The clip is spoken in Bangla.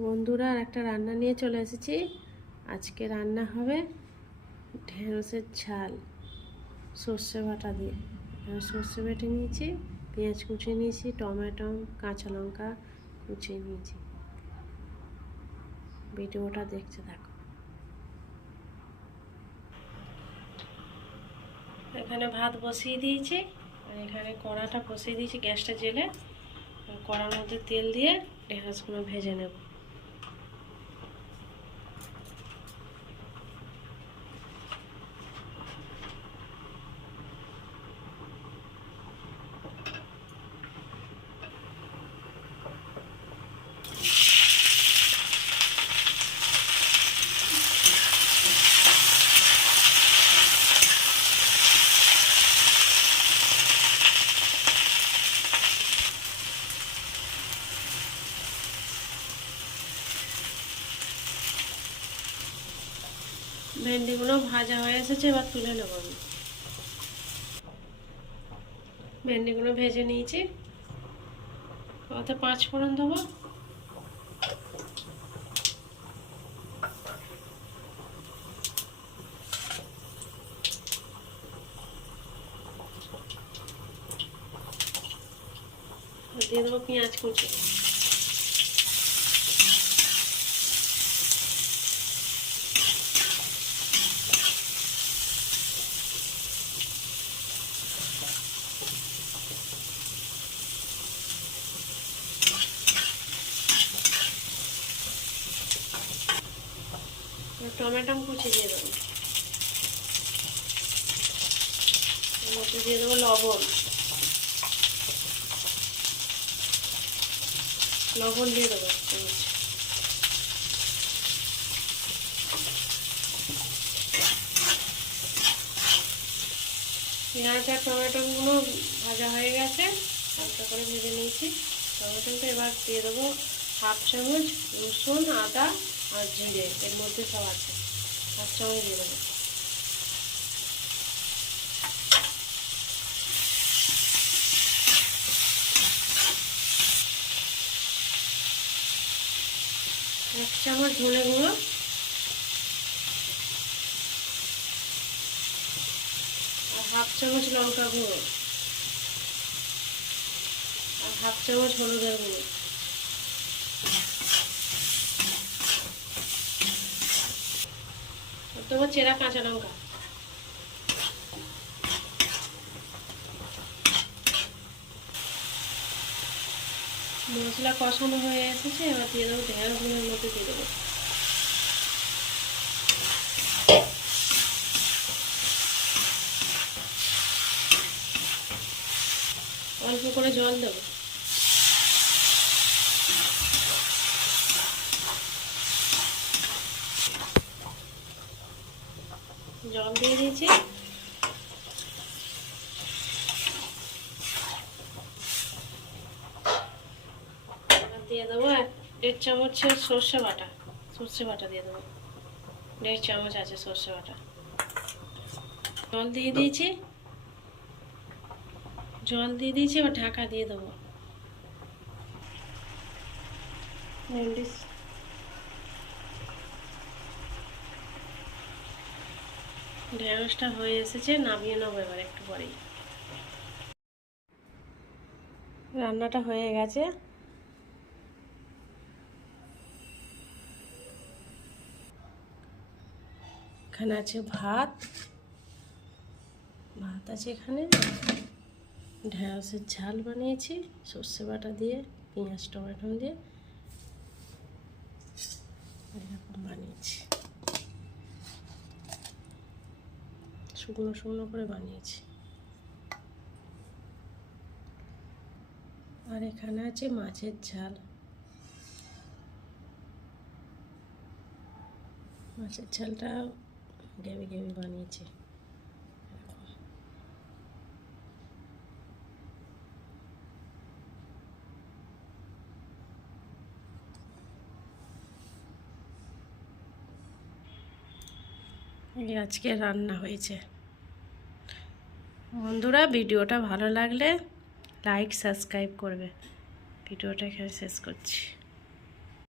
বন্ধুরা, আর একটা রান্না নিয়ে চলে এসেছি। আজকে রান্না হবে ঢেঁড়সের ঝাল সর্ষে বাটা দিয়ে। সর্ষে বেটে নিয়েছি, পেঁয়াজ কুচিয়ে নিয়েছি, টমেটো কাঁচা লঙ্কা কুচিয়ে নিয়েছি। ভিডিওটা দেখতে থাকো। এখানে ভাত বসিয়ে দিয়েছি, আর এখানে কড়াটা বসিয়ে দিয়েছি গ্যাসটা জেলে। কড়ার মধ্যে তেল দিয়ে ঢেঁড়সগুলো ভেজে নেব। ভেন্ডিগুলো ভাজা হয়ে এসেছে, এবার তুলে নেব আমি। ভেন্ডিগুলো ভেজে নিয়েছি, ওতে 5 ফোড়ন দেবো। দিয়ে দেবো পেঁয়াজ কুচি। টমেটো কুচি দিয়ে দেবো। এর মধ্যে দিয়ে দেবো লবণ। লবণ দিয়ে দেবো চামচ। পেঁয়াজ আর টমেটোগুলো ভাজা হয়ে গেছে, হালকা করে ভেজে নিয়েছি। টমেটোটা এবার দিয়ে দেবো 1/2 চামচ রসুন, আদা আর জিরে, এর মধ্যে সব আছে। 1/2 চামচ দিয়ে দেবো। এক চামচ ধনে গুঁড়ো, আর 1/2 চামচ লঙ্কা গুঁড়ো, আর 1/2 চামচ হলুদের গুঁড়ো। দেবো চেরা কাঁচা লঙ্কা। মশলা কষানো হয়ে এসেছে, এবার দিয়ে দেবো ঢেঁড়সগুলোর মধ্যে দিয়ে দেবো। অল্প করে জল দেবো। জল দিয়ে দিয়েছি। দিয়ে দেবো 1.5 চামচের সর্ষে বাটা দিয়ে দেবো। 1.5 চামচ আছে সর্ষে বাটা। জল দিয়ে দিয়েছি, এবার ঢাকা দিয়ে দেবো। ঢেঁড়সটা হয়ে এসেছে, নামিয়ে নেবো এবার একটু পরেই। রান্নাটা হয়ে গেছে। এখানে আছে ভাত আছে, এখানে ঢেঁড়সের ঝাল বানিয়েছি সর্ষে বাটা দিয়ে, পেঁয়াজ টমেটো দিয়ে এরকম বানিয়েছি। শুকনো শুকনো করে বানিয়েছি। আর এখানে আছে মাছের ঝাল। মাছের ঝালটা গ্রেভি গ্রেভি বানিয়েছি। এই আজকে রান্না হয়েছে। বন্ধুরা, ভিডিওটা ভালো লাগলে লাইক সাবস্ক্রাইব করবে। ভিডিওটা এখানে শেষ করছি।